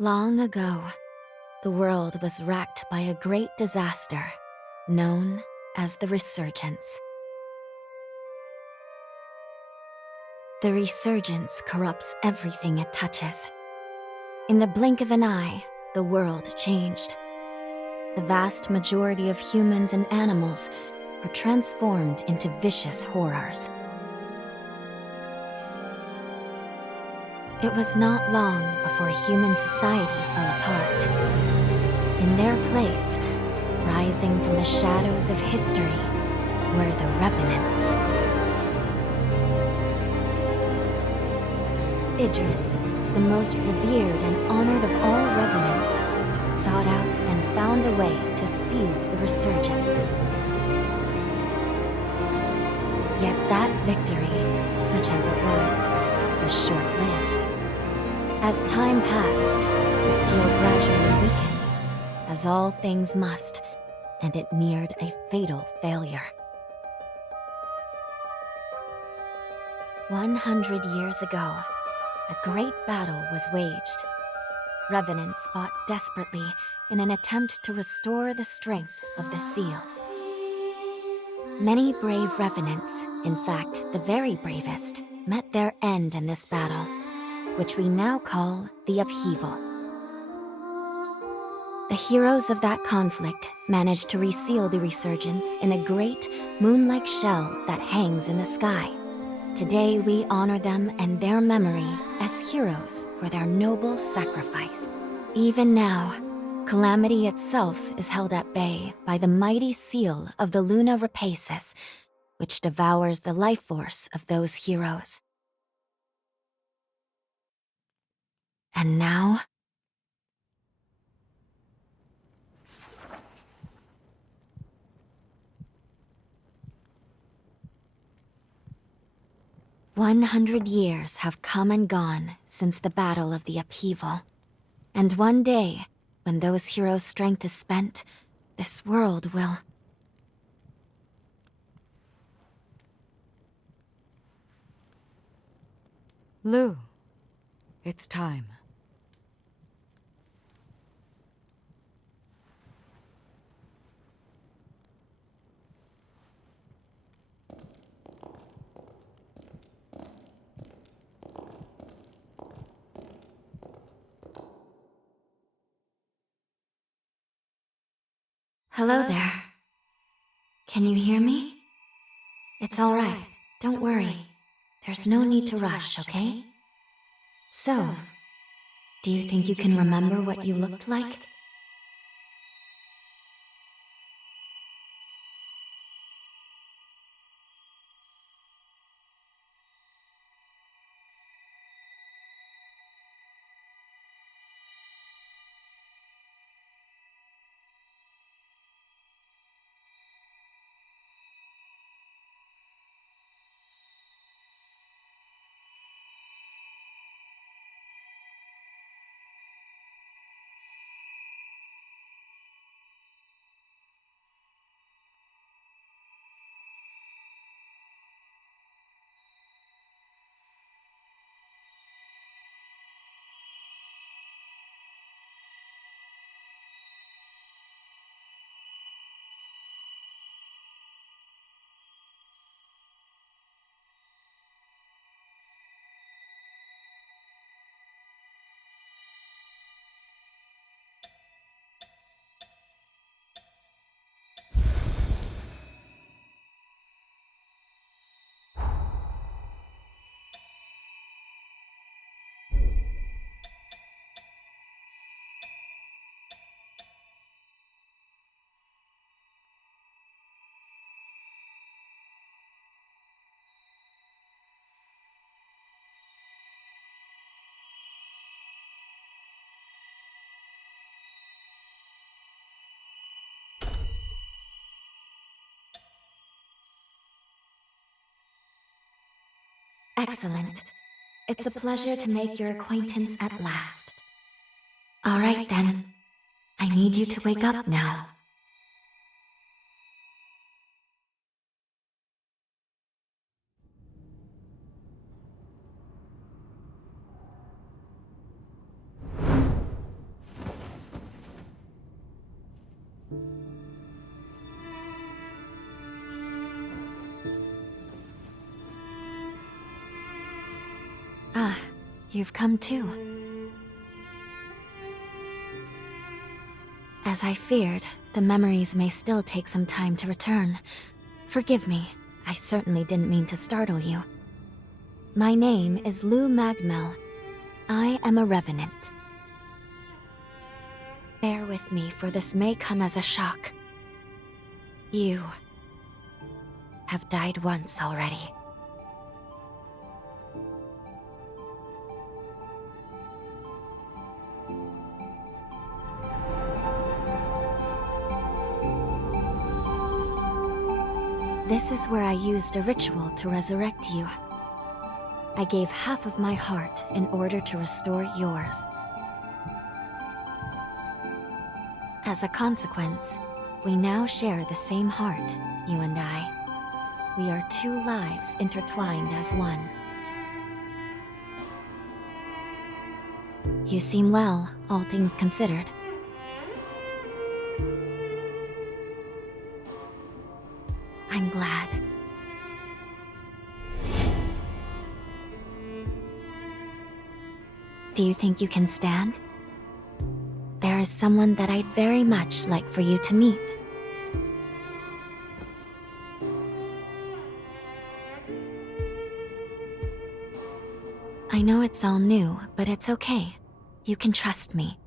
Long ago, the world was racked by a great disaster known as the Resurgence. The Resurgence corrupts everything it touches. In the blink of an eye, the world changed. The vast majority of humans and animals were transformed into vicious horrors. It was not long before human society fell apart. In their place, rising from the shadows of history, were the Revenants. Idris, the most revered and honored of all Revenants, sought out and found a way to seal the Resurgence. Yet that victory, such as it was short-lived. As time passed, the seal gradually weakened, as all things must, and it neared a fatal failure. 100 years ago, a great battle was waged. Revenants fought desperately in an attempt to restore the strength of the seal. Many brave Revenants, in fact the very bravest, met their end in this battle, which we now call the Upheaval. The heroes of that conflict managed to reseal the Resurgence in a great, moon-like shell that hangs in the sky. Today we honor them and their memory as heroes for their noble sacrifice. Even now, calamity itself is held at bay by the mighty seal of the Luna Rapaces, which devours the life force of those heroes. And now, "100 years have come and gone since the Battle of the Upheaval. And one day, when those heroes' strength is spent, this world will..." Lou, it's time. Hello there. Can you hear me? It's all right. Don't worry. There's no need to rush, okay? So, do you think you can remember what you looked like? Excellent. It's a pleasure to make your acquaintance at last. All right then. I need you to wake up now. Ah, you've come too. As I feared, the memories may still take some time to return. Forgive me, I certainly didn't mean to startle you. My name is Lou Magmel. I am a revenant. Bear with me, for this may come as a shock. You have died once already. This is where I used a ritual to resurrect you. I gave half of my heart in order to restore yours. As a consequence, we now share the same heart, you and I. We are two lives intertwined as one. You seem well, all things considered. I'm glad. Do you think you can stand? There is someone that I'd very much like for you to meet. I know it's all new, but it's okay. You can trust me.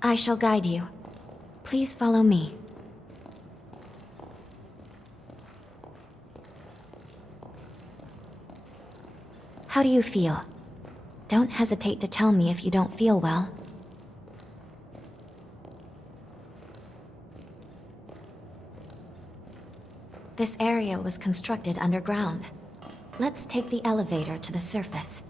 I shall guide you. Please follow me. How do you feel? Don't hesitate to tell me if you don't feel well. This area was constructed underground. Let's take the elevator to the surface.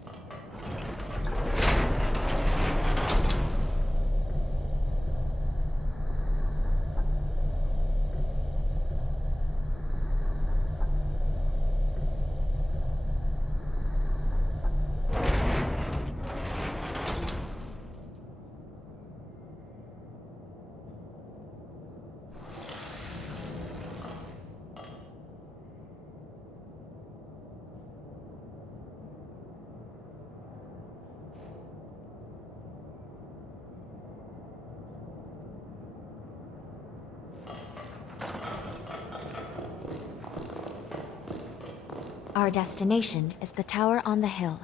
Our destination is the tower on the hill.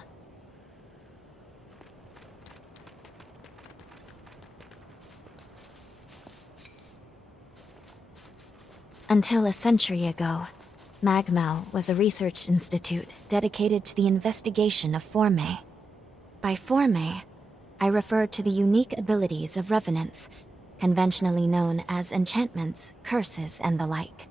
Until a century ago, Magmau was a research institute dedicated to the investigation of Forme. By Forme, I refer to the unique abilities of revenants, conventionally known as enchantments, curses, and the like.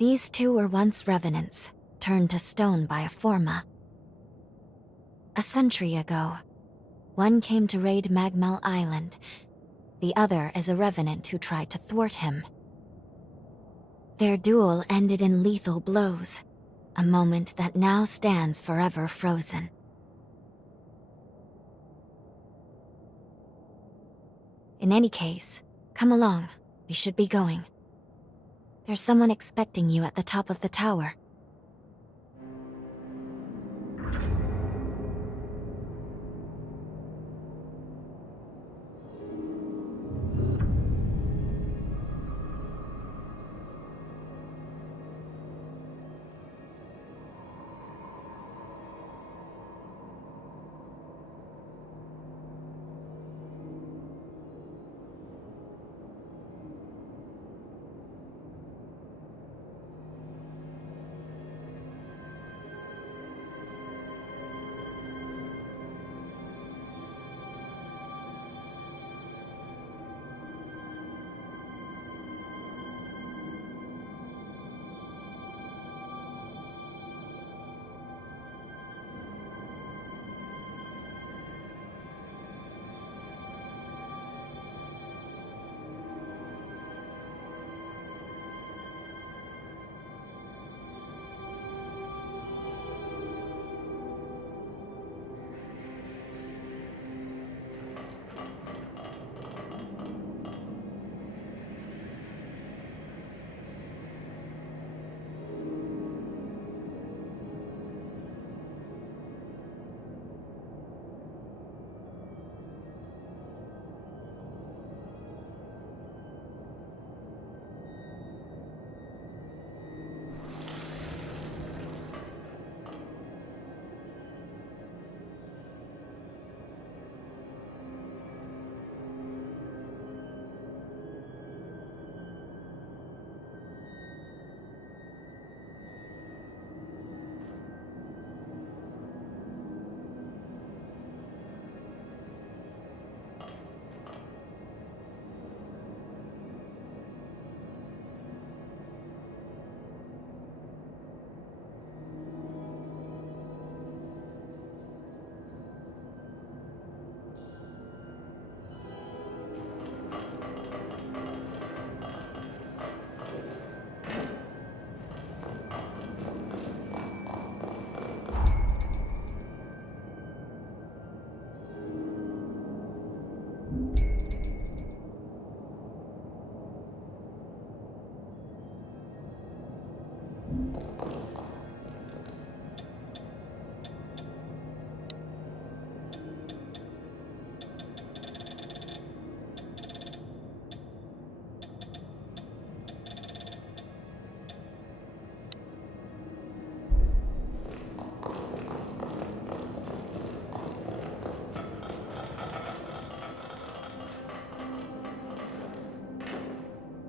These two were once revenants, turned to stone by a Forma. A century ago, one came to raid Magmel Island. The other is a revenant who tried to thwart him. Their duel ended in lethal blows, a moment that now stands forever frozen. In any case, come along. We should be going. There's someone expecting you at the top of the tower.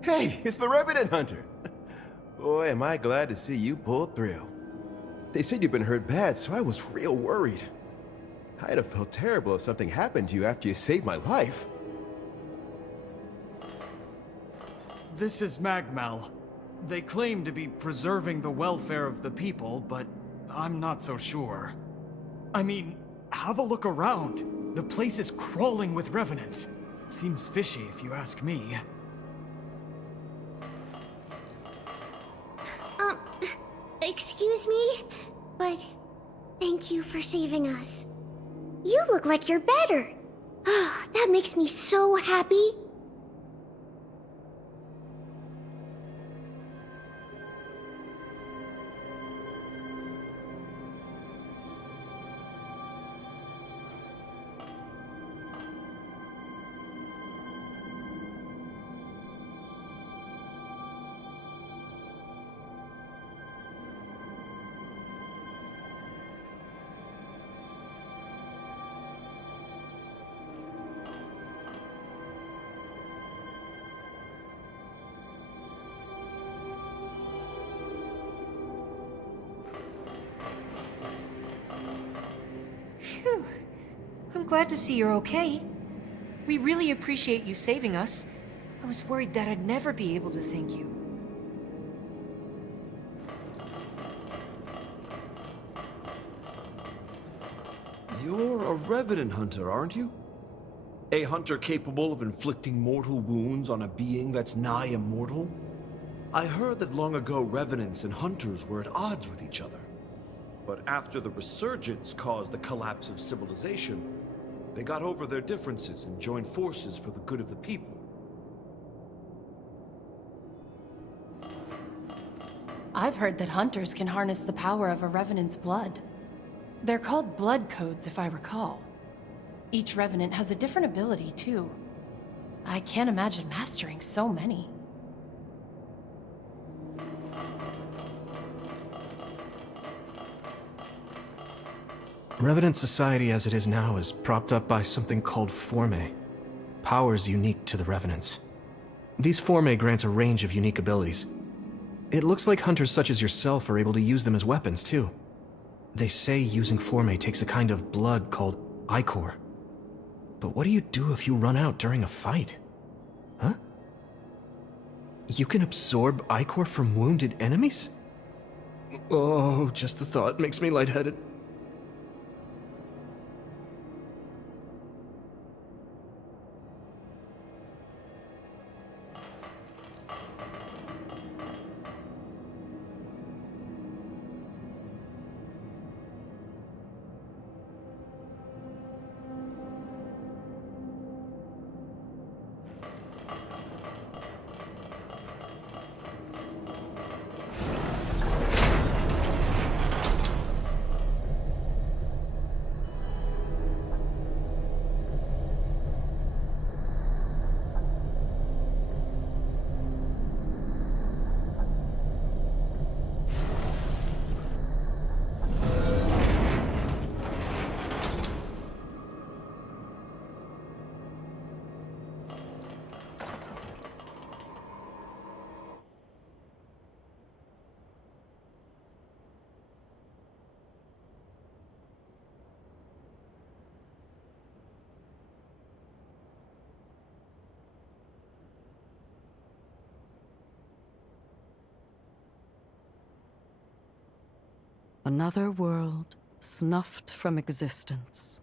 Hey, it's the Revenant Hunter! Boy, am I glad to see you pulled through. They said you've been hurt bad, so I was real worried. I'd have felt terrible if something happened to you after you saved my life. This is Magmel. They claim to be preserving the welfare of the people, but I'm not so sure. I mean, have a look around. The place is crawling with revenants. Seems fishy if you ask me. Excuse me, but thank you for saving us. You look like you're better. Ah, that makes me so happy. Phew. I'm glad to see you're okay. We really appreciate you saving us. I was worried that I'd never be able to thank you. You're a revenant hunter, aren't you? A hunter capable of inflicting mortal wounds on a being that's nigh immortal? I heard that long ago revenants and hunters were at odds with each other. But after the resurgence caused the collapse of civilization, they got over their differences and joined forces for the good of the people. I've heard that hunters can harness the power of a revenant's blood. They're called blood codes, if I recall. Each revenant has a different ability, too. I can't imagine mastering so many. Revenant society as it is now is propped up by something called Forme. Powers unique to the Revenants. These Forme grant a range of unique abilities. It looks like hunters such as yourself are able to use them as weapons, too. They say using Forme takes a kind of blood called ichor. But what do you do if you run out during a fight? Huh? You can absorb ichor from wounded enemies? Oh, just the thought makes me lightheaded. Another world snuffed from existence.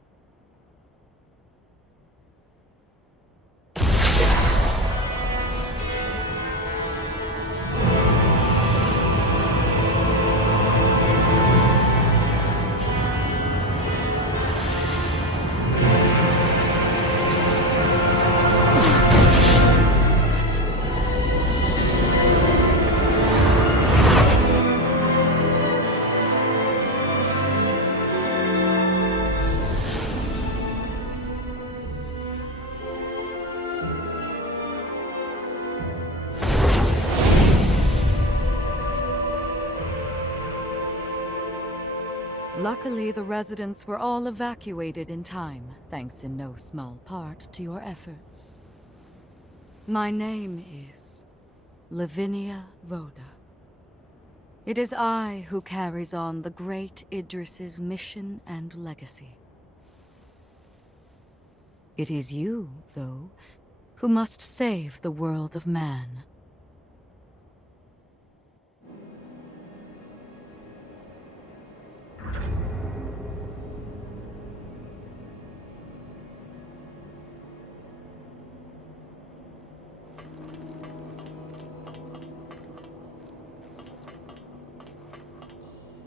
Luckily, the residents were all evacuated in time, thanks in no small part to your efforts. My name is Lavinia Rhoda. It is I who carries on the great Idris's mission and legacy. It is you, though, who must save the world of man.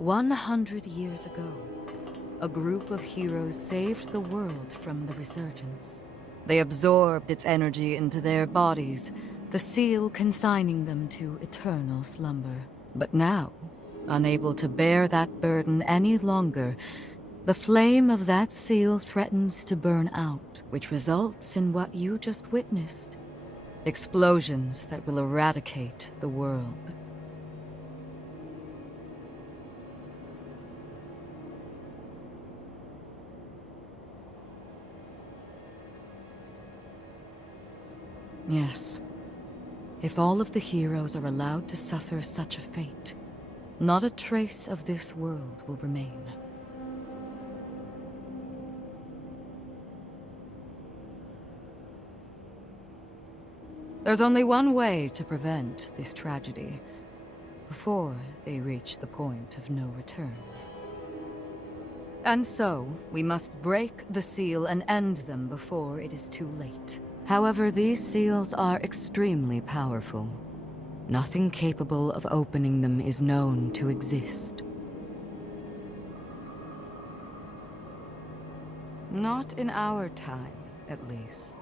100 years ago, a group of heroes saved the world from the resurgence. They absorbed its energy into their bodies, the seal consigning them to eternal slumber. But now, unable to bear that burden any longer, the flame of that seal threatens to burn out, which results in what you just witnessed. Explosions that will eradicate the world. Yes. If all of the heroes are allowed to suffer such a fate, not a trace of this world will remain. There's only one way to prevent this tragedy, before they reach the point of no return. And so, we must break the seal and end them before it is too late. However, these seals are extremely powerful. Nothing capable of opening them is known to exist. Not in our time, at least.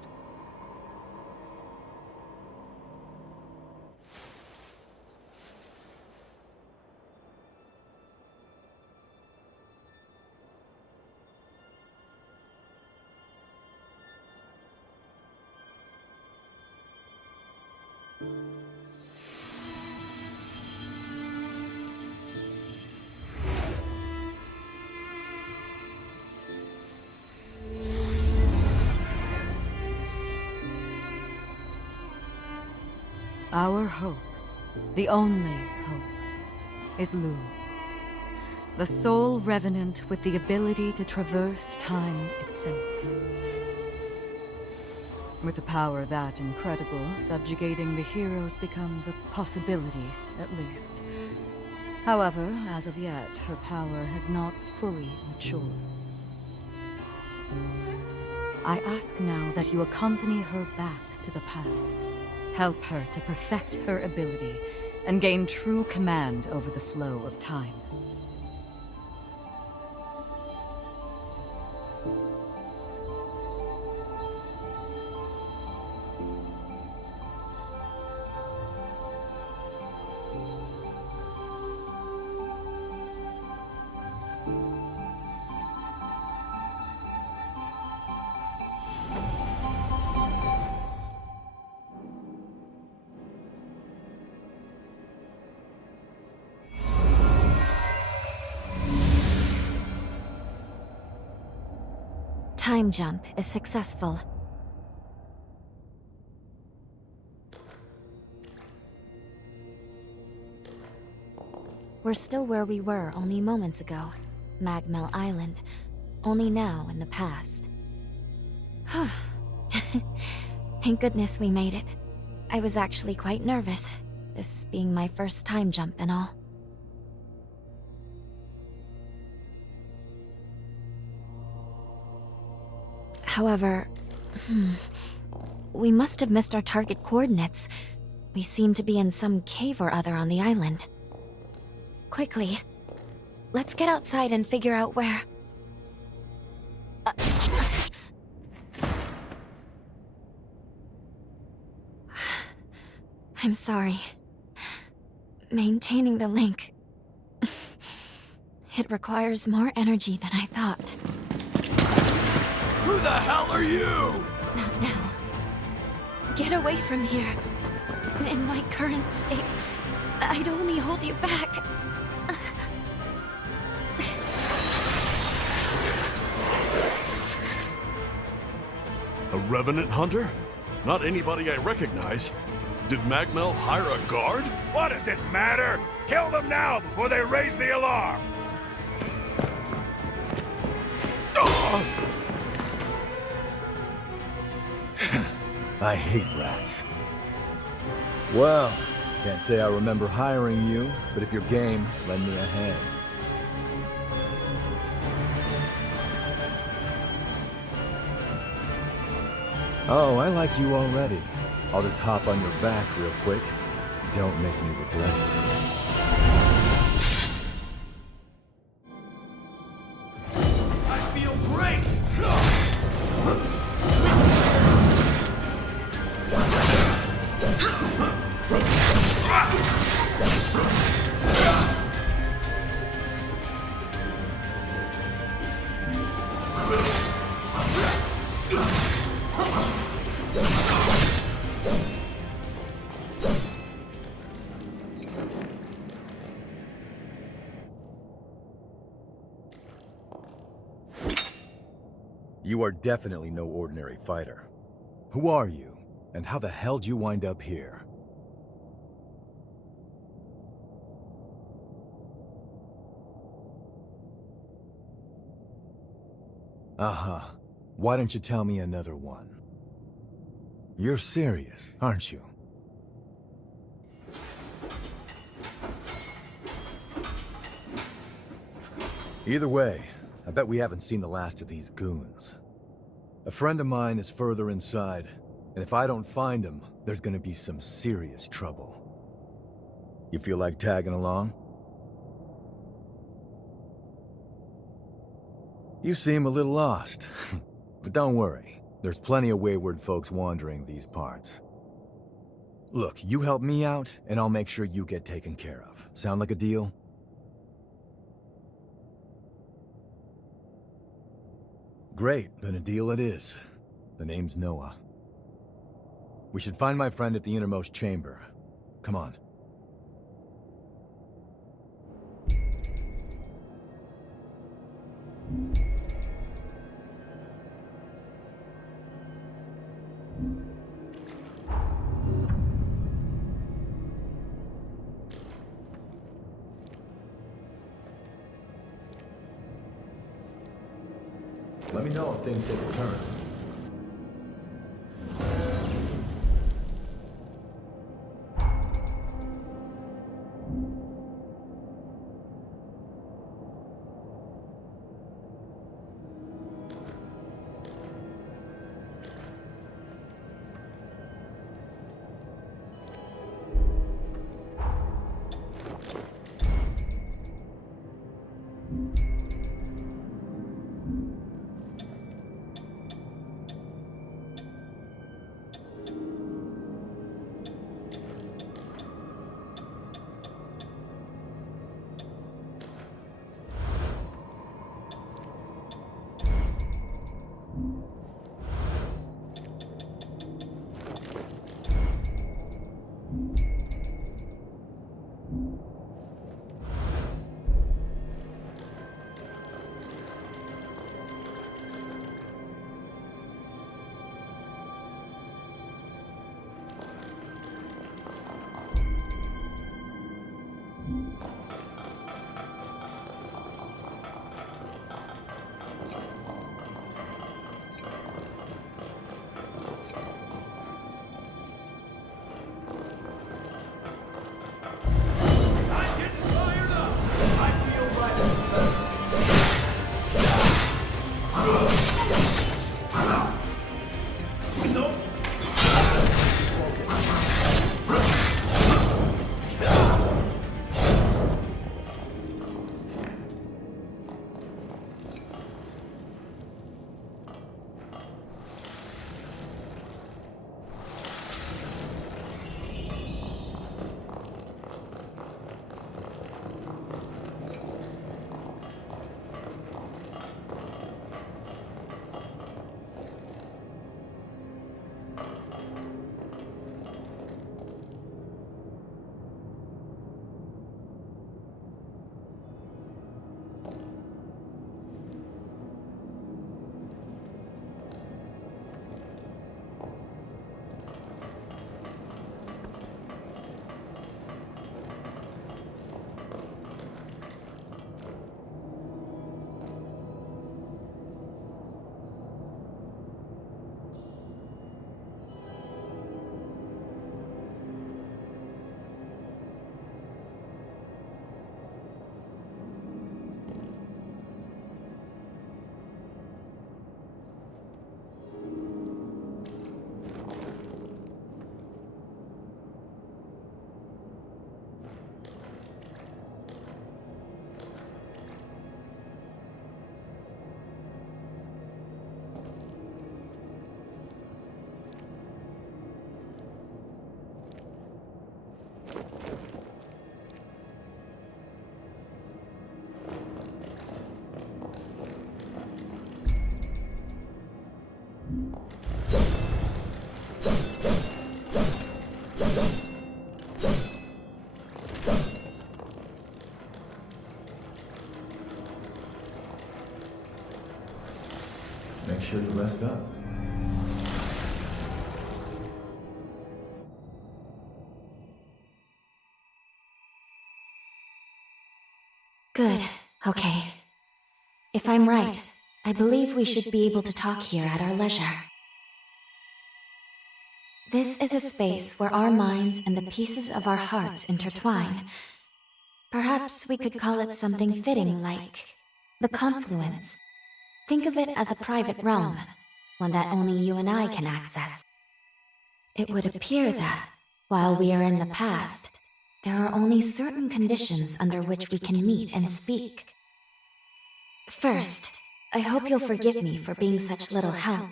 Our hope, the only hope, is Lu. The sole revenant with the ability to traverse time itself. With a power that incredible, subjugating the heroes becomes a possibility, at least. However, as of yet, her power has not fully matured. I ask now that you accompany her back to the past. Help her to perfect her ability and gain true command over the flow of time. Time jump is successful. We're still where we were only moments ago. Magmel Island. Only now in the past. Thank goodness we made it. I was actually quite nervous, this being my first time jump and all. However, we must have missed our target coordinates. We seem to be in some cave or other on the island. Quickly, let's get outside and figure out where... I'm sorry. Maintaining the link... It requires more energy than I thought. Who the hell are you? Not now. Get away from here. In my current state, I'd only hold you back. A revenant hunter? Not anybody I recognize. Did Magmel hire a guard? What does it matter? Kill them now before they raise the alarm! I hate rats. Well, can't say I remember hiring you, but if you're game, lend me a hand. Oh, I like you already. I'll just hop on your back real quick. Don't make me regret it. I feel great! You are definitely no ordinary fighter. Who are you, and how the hell did you wind up here? Uh-huh. Why don't you tell me another one? You're serious, aren't you? Either way, I bet we haven't seen the last of these goons. A friend of mine is further inside, and if I don't find him, there's gonna be some serious trouble. You feel like tagging along? You seem a little lost, but don't worry. There's plenty of wayward folks wandering these parts. Look, you help me out, and I'll make sure you get taken care of. Sound like a deal? Great, then a deal it is. The name's Noah. We should find my friend at the innermost chamber. Come on. Let me know if things take a turn. Make sure to rest up. Good. Okay. If I'm right, I believe we should be able to talk here at our leisure. This is a space where our minds and the pieces of our hearts intertwine. Perhaps we could call it something fitting like the confluence. Think of it as a private realm, one that only you and I can access. It would appear that, while we are in the past, there are only certain conditions under which we can meet and speak. First, I hope you'll forgive me for being such little help.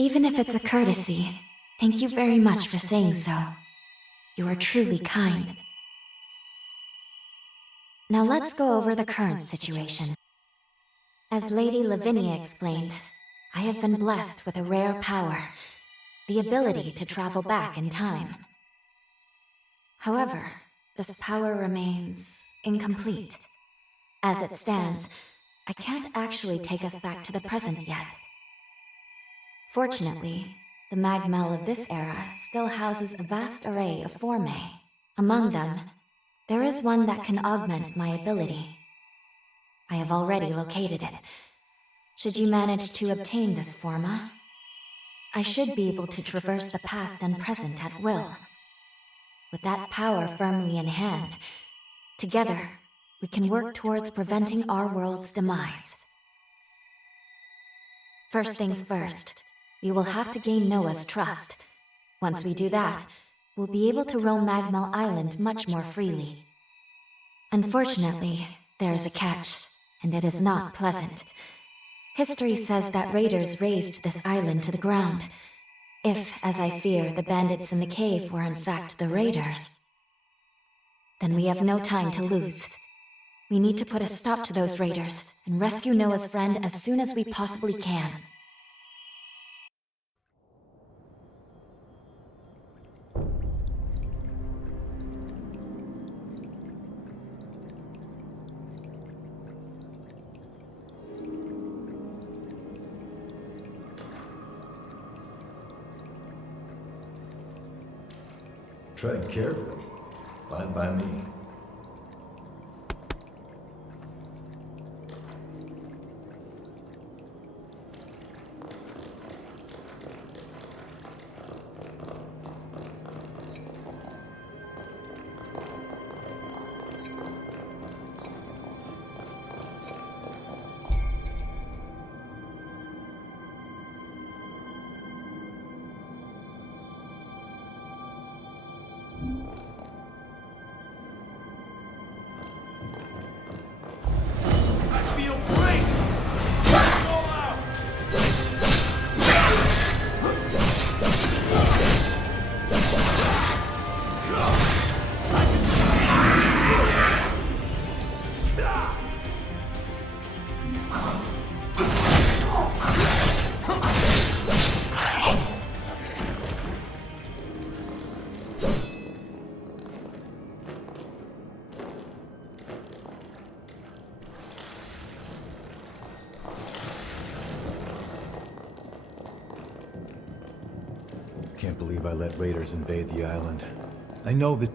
Even if it's a courtesy, thank you very much for saying so. You are truly kind. Now let's go over the current situation. As Lady Lavinia explained, I have been blessed with a rare power, the ability to travel back in time. However, this power remains incomplete. As it stands, I can't actually take us back to the present yet. Fortunately, the Magmel of this era still houses a vast array of formae. Among them, there is one that can augment my ability. I have already located it. Should you manage to obtain this forma, I should be able to traverse the past and present at will. With that power firmly in hand, together, we can work towards preventing our world's demise. First things first, we will have to gain Noah's trust. Once we do that, we'll be able to roam Magmel Island much more freely. Unfortunately, there is a catch, and it is not pleasant. History says that raiders razed this island to the ground. If, as I fear, the bandits in the cave were in fact the raiders, then we have no time to lose. We need to put a stop to those raiders and rescue Noah's friend as soon as we possibly can. Tread carefully. Fine by me. Can't believe I let raiders invade the island. I know that...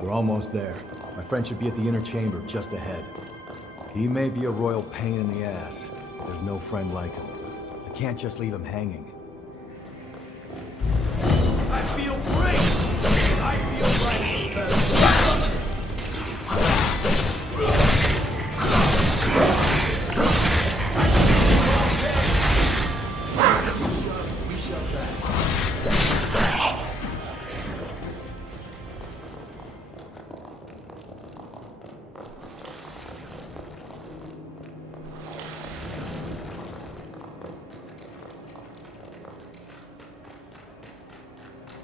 We're almost there. My friend should be at the inner chamber just ahead. He may be a royal pain in the ass. There's no friend like him. I can't just leave him hanging. I feel great! I feel like We shove back.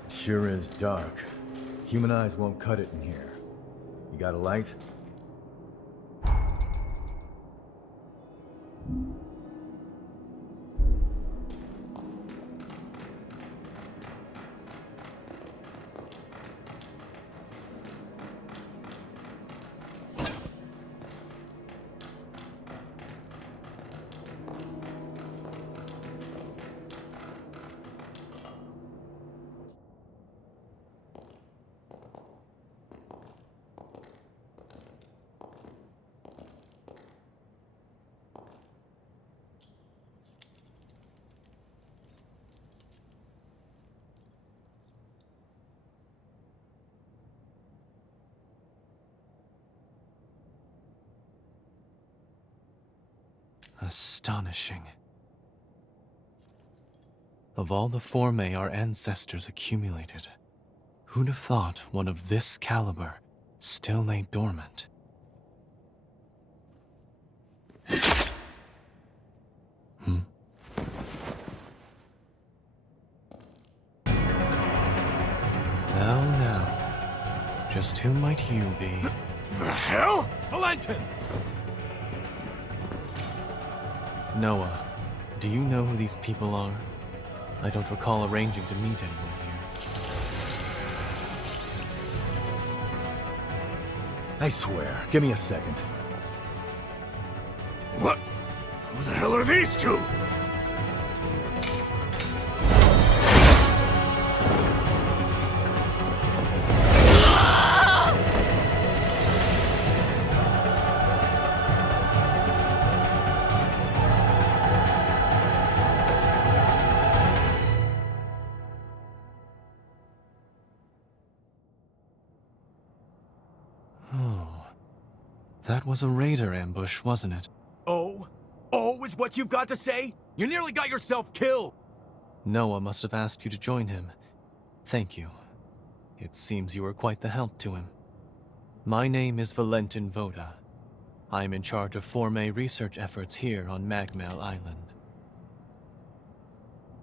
Sure is dark. Human eyes won't cut it in here. You got a light? Astonishing. Of all the formae our ancestors accumulated, who'd have thought one of this caliber still lay dormant? Now, just who might you be? The hell? Valentin! Noah, do you know who these people are? I don't recall arranging to meet anyone here. I swear. Give me a second. What? Who the hell are these two? That was a raider ambush, wasn't it? Oh? Oh is what you've got to say? You nearly got yourself killed! Noah must have asked you to join him. Thank you. It seems you were quite the help to him. My name is Valentin Voda. I am in charge of Formae research efforts here on Magmel Island.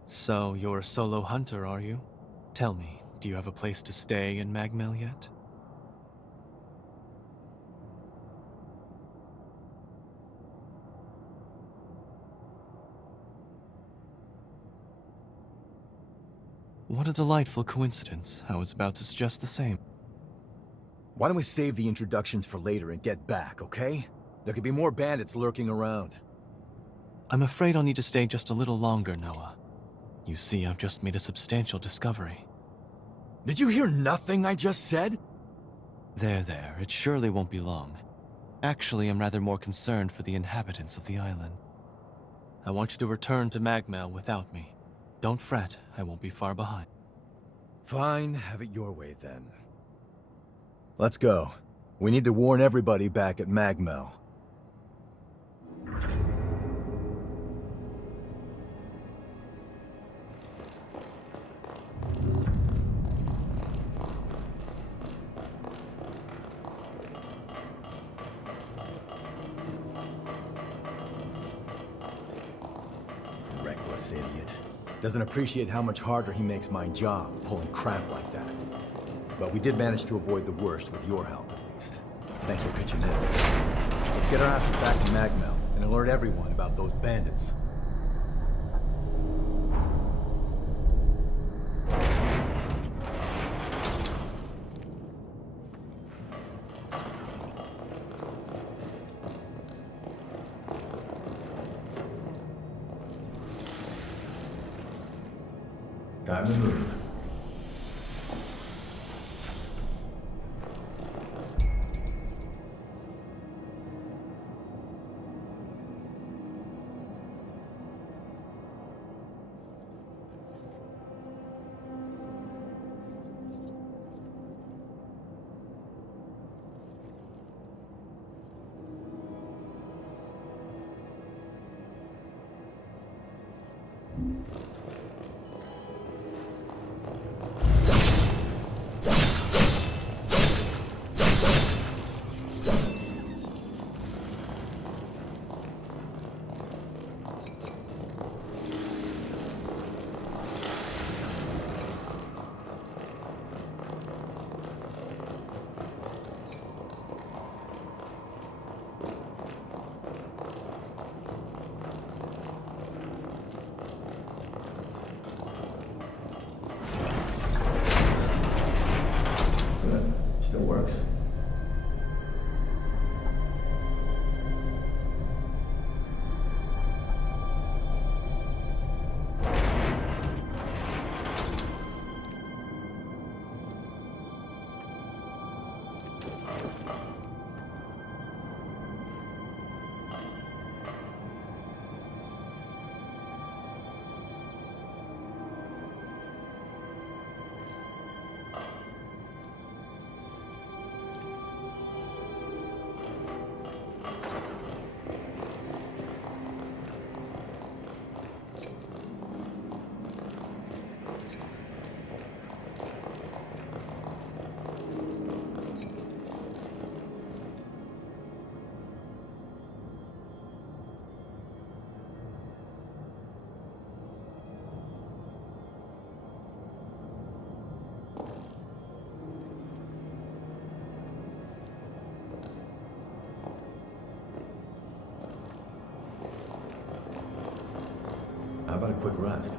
So, you're a solo hunter, are you? Tell me, do you have a place to stay in Magmel yet? What a delightful coincidence. I was about to suggest the same. Why don't we save the introductions for later and get back, okay? There could be more bandits lurking around. I'm afraid I'll need to stay just a little longer, Noah. You see, I've just made a substantial discovery. Did you hear nothing I just said? There. It surely won't be long. Actually, I'm rather more concerned for the inhabitants of the island. I want you to return to Magmel without me. Don't fret, I won't be far behind. Fine, have it your way then. Let's go. We need to warn everybody back at Magmel. Reckless idiot. Doesn't appreciate how much harder he makes my job, pulling crap like that. But we did manage to avoid the worst with your help, at least. Thanks for pitching in. Let's get our asses back to Magmel and alert everyone about those bandits. Time to move. Still works. How about a quick rest?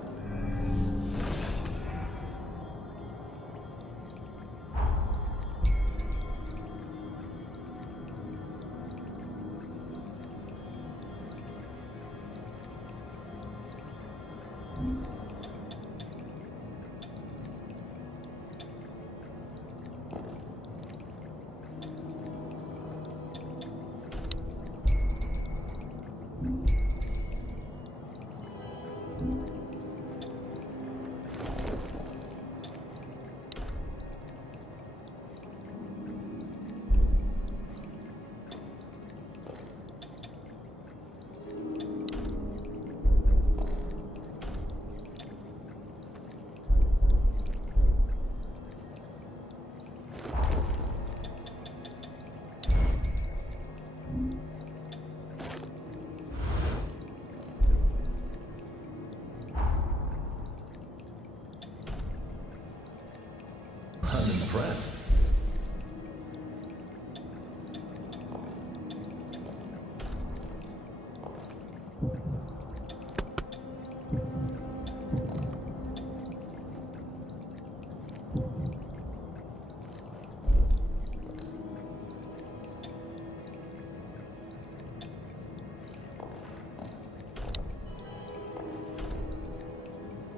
I'm impressed.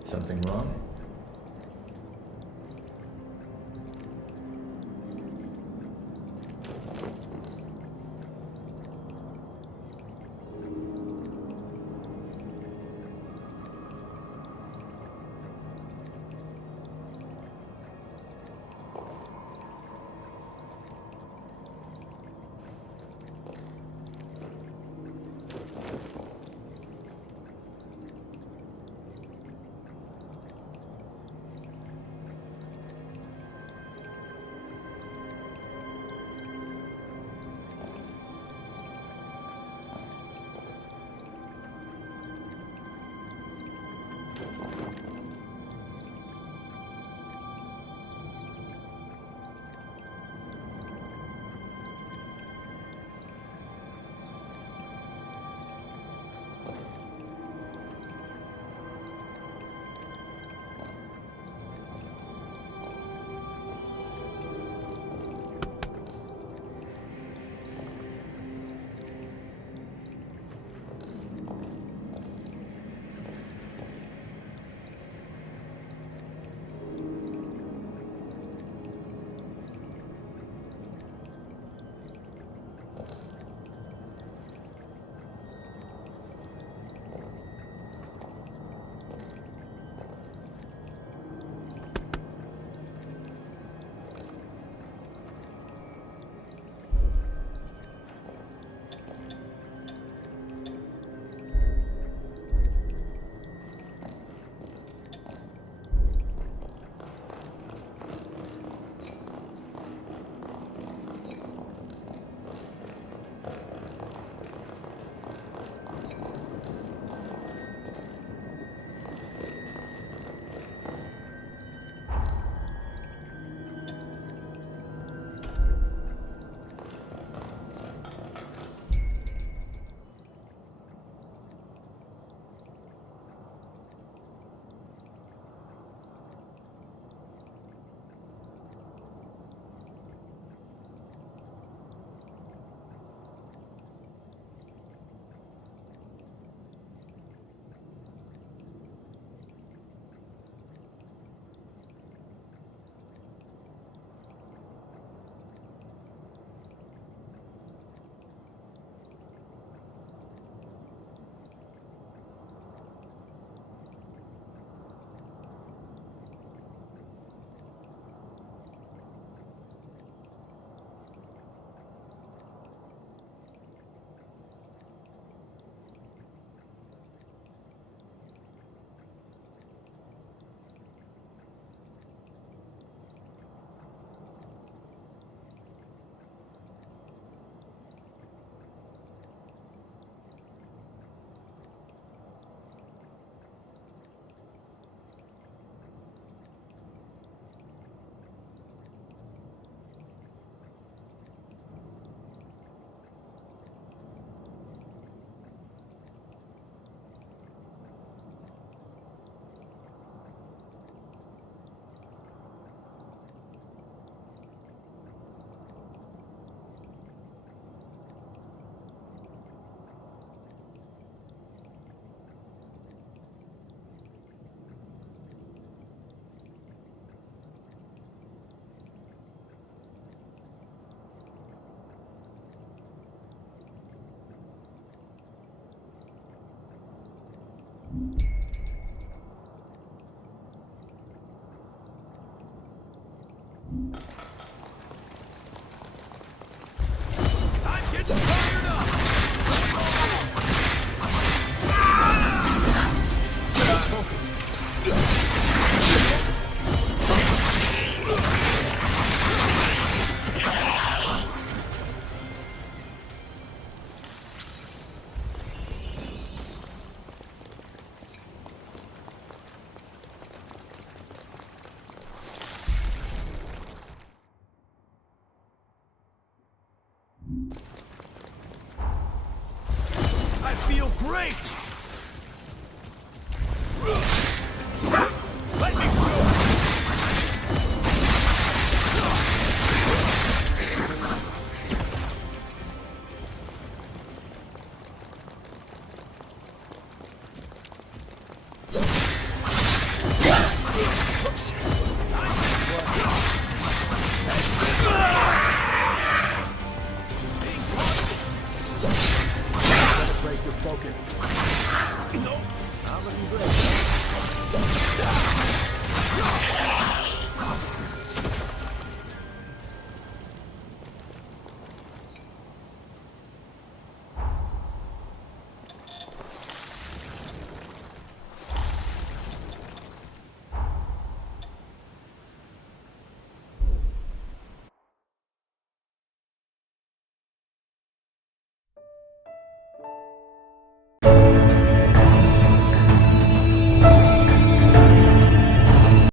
Something wrong? I feel great!